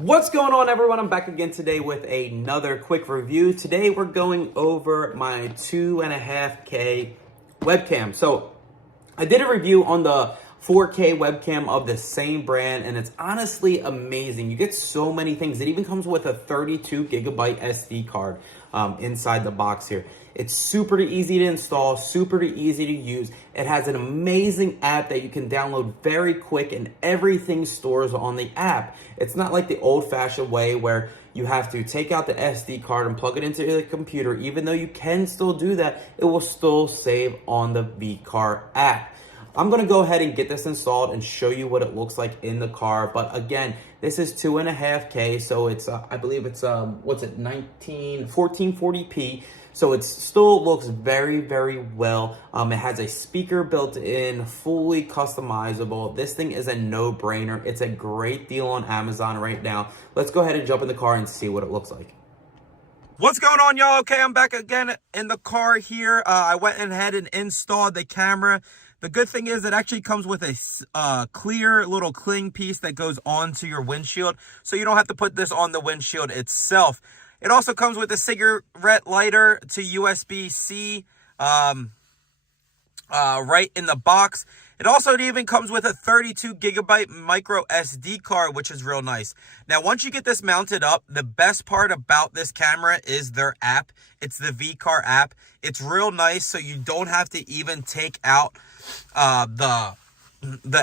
What's going on, everyone? I'm back again today with another quick review. Today we're going over my 2.5K webcam. So I did a review on the 4K webcam of the same brand, and it's honestly amazing. You get so many things. It even comes with a 32 gigabyte SD card inside the box here. It's super easy to install, super easy to use. It has an amazing app that you can download very quick, and everything stores on the app. It's not like the old-fashioned way where you have to take out the SD card and plug it into the computer. Even though you can still do that, it will still save on the VCar app. I'm gonna go ahead and get this installed and show you what it looks like in the car. But again, this is 2.5K, so it's I believe it's 1440p. So it still looks very well. It has a speaker built in, fully customizable. This thing is a no-brainer. It's a great deal on Amazon right now. Let's go ahead and jump in the car and see what it looks like. What's going on, y'all? Okay, I'm back again in the car here. I went ahead and installed the camera. The good thing is it actually comes with a clear little cling piece that goes onto your windshield, so you don't have to put this on the windshield itself. It also comes with a cigarette lighter to USB-C right in the box. It also even comes with a 32 gigabyte micro SD card, which is real nice. Now, once you get this mounted up, the best part about this camera is their app. It's the VCar app. It's real nice, so you don't have to even take out the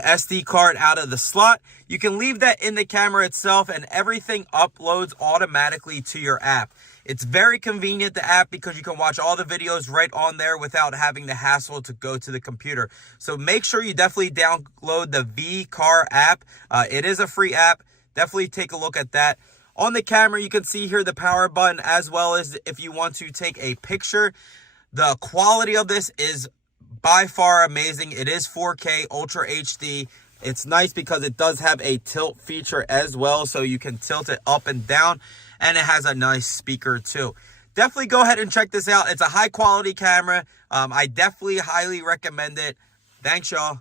SD card out of the slot. You can leave that in the camera itself, and everything uploads automatically to your app. It's very convenient, the app, because you can watch all the videos right on there without having the hassle to go to the computer. So make sure you definitely download the VCar app. It is a free app. Definitely take a look at that. On the camera, you can see here the power button, as well as if you want to take a picture. The quality of this is by far amazing. It is 4K Ultra HD. It's nice because it does have a tilt feature as well, so you can tilt it up and down, and it has a nice speaker too. Definitely go ahead and check this out. It's a high quality camera. I definitely highly recommend it. Thanks, y'all.